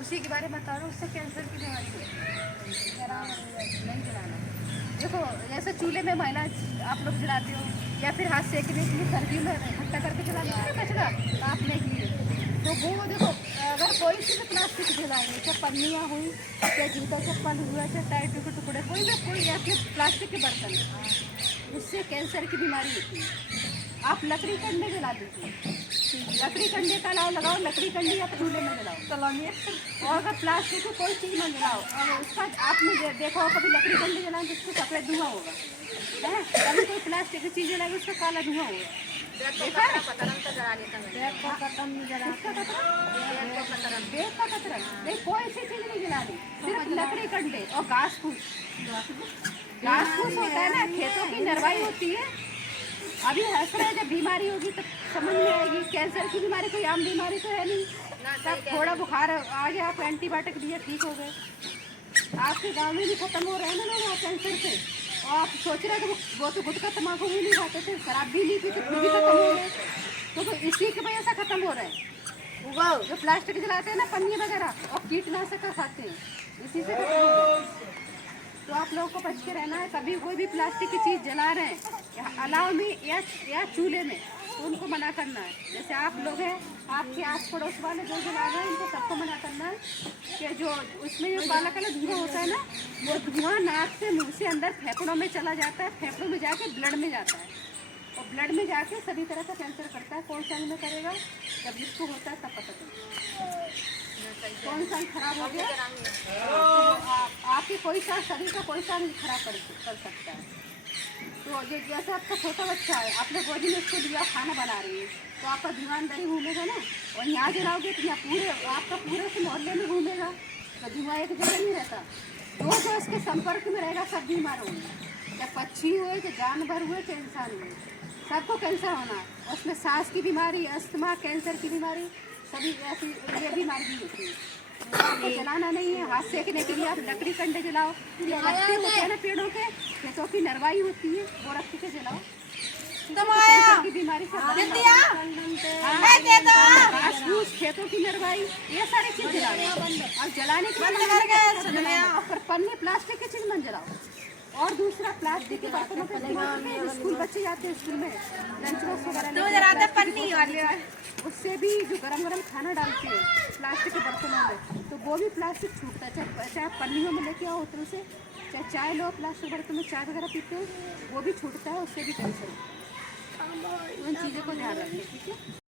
उसी के बारे में बता रहा हूँ, उससे कैंसर की बीमारी है। नहीं जलाना। देखो जैसे चूल्हे में महिला आप लोग जलाते हो या फिर हाथ सेकने के लिए सर्दियों में इकट्ठा करके जलाते हो ना कचरा काटने के लिए, तो वो देखो अगर कोई सी भी प्लास्टिक जलाएंगे, चाहे पन्नियाँ हुई, चाहे जूता चप्पल हुआ, चाहे टायर के टुकड़े, कोई या फिर प्लास्टिक के बर्तन, उससे कैंसर की बीमारी होती है। आप लकड़ी कंडे जला दीजिए, लकड़ी कंडे का अलाव लगाओ, लकड़ी कंडे आप चूल्हे में जलाओ चलाइए। और अगर प्लास्टिक की कोई चीज़ में जलाओ, और उसका आपने देखा हो कभी लकड़ी कंडे जलाएं तो उसको सफ़ेद धुआं होगा, है कभी कोई प्लास्टिक की चीज़ जलाएगी उसका काला धुआं होगा। देखा है बेग का कतरा देख, कोई सी चीज़ नहीं जलानी, सिर्फ लकड़ी कंडे और घास फूस होता है ना, खेतों की नरवाई होती है। अभी हंस रहे जब बीमारी होगी तो समझ में आएगी। कैंसर की बीमारी कोई आम बीमारी तो है नहीं, सब थोड़ा बुखार आ गया, आप एंटीबायोटिक दिए ठीक हो गए। आपके गांव में भी खत्म हो रहे हैं ना लोग कैंसर से, और आप सोच रहे थे वो तो गुटखा तम्बाकू भी नहीं खाते थे, शराब भी नहीं पीते, फिर भी खत्म हो गए। तो इसी की वजह से खत्म हो रहे हैं। जो प्लास्टिक जलाते हैं ना, पन्नी वगैरह, और कीटनाशक खाते हैं, इसी से खत्म हो रहे हैं। तो आप लोगों को बच के रहना है। कभी कोई भी प्लास्टिक की चीज़ जला रहे हैं अलाव में या चूल्हे में, तो उनको मना करना है। जैसे आप लोग हैं, आपके आस पड़ोस वाले जो जला रहे हैं उनको सबको मना करना है कि जो उसमें जो काला काला धुआं होता है ना, वो धुआं नाक से मुंह से अंदर फेफड़ों में चला जाता है, फेफड़ों में जाके ब्लड में जाता है, और ब्लड में जाके सभी तरह का कैंसर करता है। कौन सा में करेगा, जब जिसको होता है तब पता चलता। कौन सा खराब हो गया तो आपके कोई सा शरीर का कोई सा नहीं खराब कर सकता है। तो जैसे आपका छोटा बच्चा है, आपने गोदी में उसको दिया, खाना बना रही है, तो आपका ध्यान दही घूमेगा ना, और यहाँ जलाओगे तो यहाँ पूरे आपका पूरे से मोहल्ले में घूमेगा, तो धुआं एक जगह नहीं रहता। जो इसके संपर्क में रहेगा सब बीमार होंगे, चाहे पक्षी हुए, चाहे जानवर हुए, चाहे इंसान हुए, सबको कैंसर होना है। उसमें सांस की बीमारी, अस्थमा, कैंसर की बीमारी, सभी ऐसी ये बीमारी भी होती है। आपको जलाना नहीं है, हाथ सेकने के लिए आप लकड़ी कंडे जलाओ, जो रखते होते हैं ना पेड़ों के, खेतों की नरवाई होती है, वो रख के जलाओ। कैंसर की बीमारी से खेतों की नरवाई, ये सारी चीज जलाओ। और जलाने के पन्नी प्लास्टिक की चीज मत जलाओ। और दूसरा प्लास्टिक के बर्तनों पे स्कूल बच्चे जाते हैं, स्कूल में लंच बॉक्स वगैरह पन्नी वाले, उससे भी जो गरम गरम खाना डालते हैं प्लास्टिक के बर्तनों में, तो वो भी प्लास्टिक छूटता है। चाहे पन्नियों में लेके आओ उतर से, चाहे चाय लो प्लास्टिक बर्तन में चाय वगैरह पीते हो, वो भी छूटता है, उससे भी कैंसर। उन चीज़ों को ध्यान रखें, ठीक है।